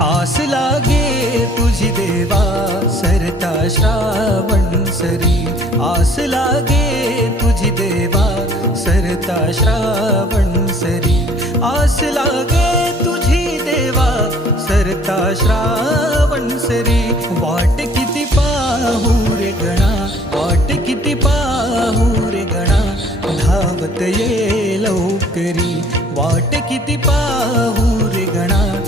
आस लागे तुझी देवा सरता श्रावण सरी आस लागे तुझी देवा सरता श्रावण सरी आस लागे तुझी देवा सरता श्रावण सरी वाट किती पाहू रे गणा वाट किती पाहू रे गणा धावत ये लवकरी वाट किती पाहू रे गणा